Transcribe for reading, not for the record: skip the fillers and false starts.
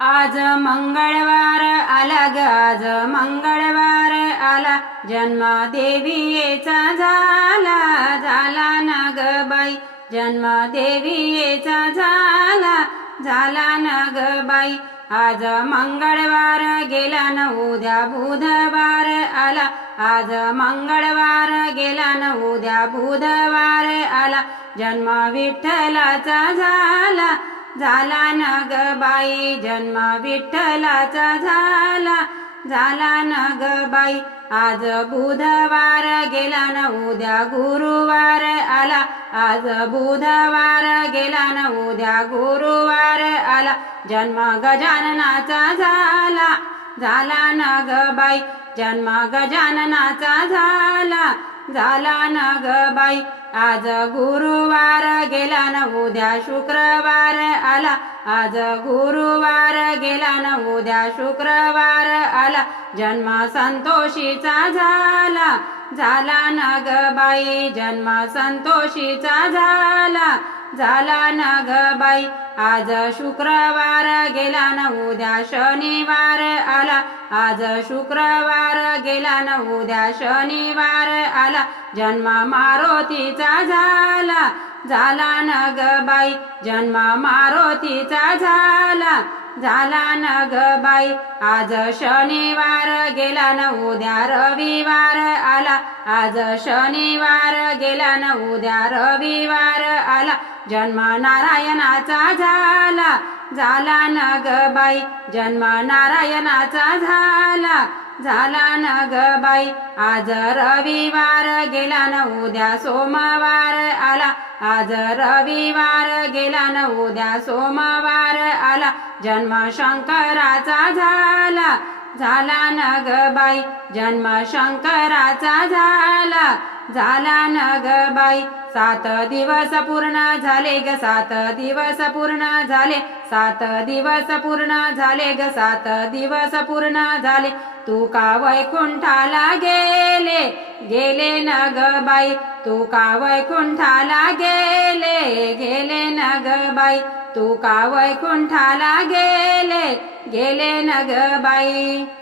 आज मंगळवार आला ग, आज मंगळवार आला, जन्म देवीचा झाला, झाला ना ग बाई, जन्म देवीचा झाला, झाला ना ग बाई. आज मंगळवार गेला न उद्या बुधवार आला, आज मंगळवार गेला न उद्या बुधवार आला, जन्म विठ्ठलाचा झाला, झाला ना ग बाई, जन्म विठ्ठलाचा झाला, झाला ना ग बाई. आज बुधवार गेला न उद्या गुरुवार आला, आज बुधवार गेला न उद्या गुरुवार आला, जन्म गजाननाचा झाला, झाला ना ग बाई, जन्म गजाननाचा झाला, झाला ना ग बाई. आज गुरुवार गेला न उद्या शुक्रवार आला, आज गुरुवार गेला न उद्या शुक्रवार आला, जन्म संतोषीचा झाला, झाला ना ग बाई, जन्म संतोषीचा झाला, झाला ना ग बाई. आज शुक्रवार गेला न उद्या शनिवार आला, आज शुक्रवार गेला न उद्या शनिवार आला, जन्म मारुतीचा झाला, झाला ना ग बाई, जन्म मारुतीचा झाला, झाला ना ग बाई. आज शनिवार गेला न उद्या रविवार आला, आज शनिवार गेला न उद्या रविवार आला, जन्म नारायणाचा झाला, झाला ना ग बाई, जन्म नारायणाचा झाला, झाला ना ग बाई. आज रविवार गेला न उद्या सोमवार आला, आज रविवार गेला न उद्या सोमवार आला, जन्म शंकराचा झाला, झाला ना ग बाई, जन्म शंकराचा झाला, झाला ना ग बाई. 7 दिवस पूर्ण झाले ग, 7 दिवस पूर्ण झाले, 7 दिवस पूर्ण झाले ग, 7 दिवस पूर्ण झाले, तू का वैकुंठाला गेले, गेले न ग बाई, तू का वैकुंठाला गेले, गेले न ग बाई, तू का वैकुंठाला गेले, गेले न ग बाई.